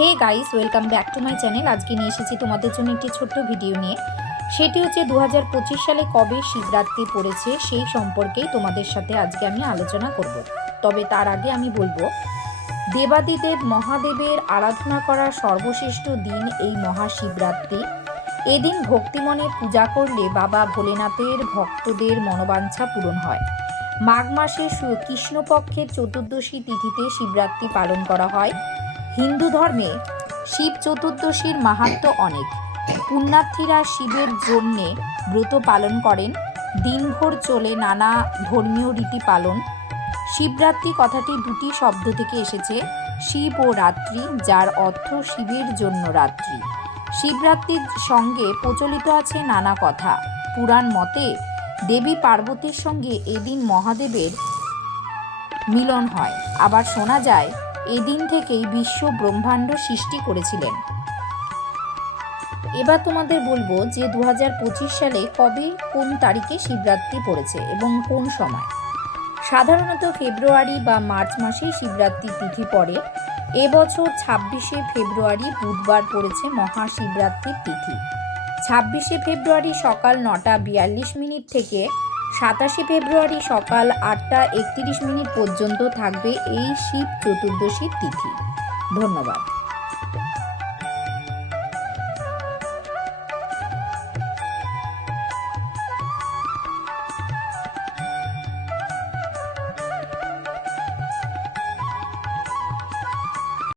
Hey guys, welcome back to my channel. আজকে নিয়ে এসেছি তোমাদের জন্য একটি ছোট্ট ভিডিও নিয়ে। সেটি হচ্ছে 2025 সালে কবে শিবরাত্রি পড়েছে সেই সম্পর্কেই তোমাদের সাথে আজকে আমি আলোচনা করব। তবে তার আগে আমি বলবো, দেবাদিদেব মহাদেবের আরাধনা করার সর্বশ্রেষ্ঠ দিন এই মহাশিবরাত্রি। এদিন ভক্তিমনে পূজা করলে বাবা ভোলেনাথের ভক্তদের মনোবাঞ্ছা পূরণ হয়। মাঘ মাসের কৃষ্ণপক্ষের চতুর্দশী তিথিতে শিবরাত্রি পালন করা হয়। হিন্দু ধর্মে শিব চতুর্দশীর মাহাত্ম্য অনেক। পুণ্যার্থীরা শিবের জন্যে ব্রত পালন করেন। দিনভর চলে নানা ধর্মীয় রীতি পালন। শিবরাত্রি কথাটি দুটি শব্দ থেকে এসেছে, শিব ও রাত্রি, যার অর্থ শিবের জন্য রাত্রি। শিবরাত্রির সঙ্গে প্রচলিত আছে নানা কথা। পুরাণ মতে দেবী পার্বতীর সঙ্গে এদিন মহাদেবের মিলন হয়। আবার শোনা যায় এদিন থেকেই বিশ্ব ব্রহ্মাণ্ড সৃষ্টি করেছিলেন। এবার তোমাদের বলবো যে 2025 সালে কবে কোন তারিখে শিবরাত্রি পড়েছে এবং কোন সময়। সাধারণত ফেব্রুয়ারি বা মার্চ মাসেই শিবরাত্রি তিথি পড়ে। এবছর 26শে ফেব্রুয়ারি বুধবার পড়েছে মহাশিবরাত্রির তিথি। 26শে ফেব্রুয়ারি সকাল 9:42 থেকে 27শে ফেব্রুয়ারি সকাল 8:31 পর্যন্ত থাকবে এই শিব চতুর্দশীর তিথি। ধন্যবাদ।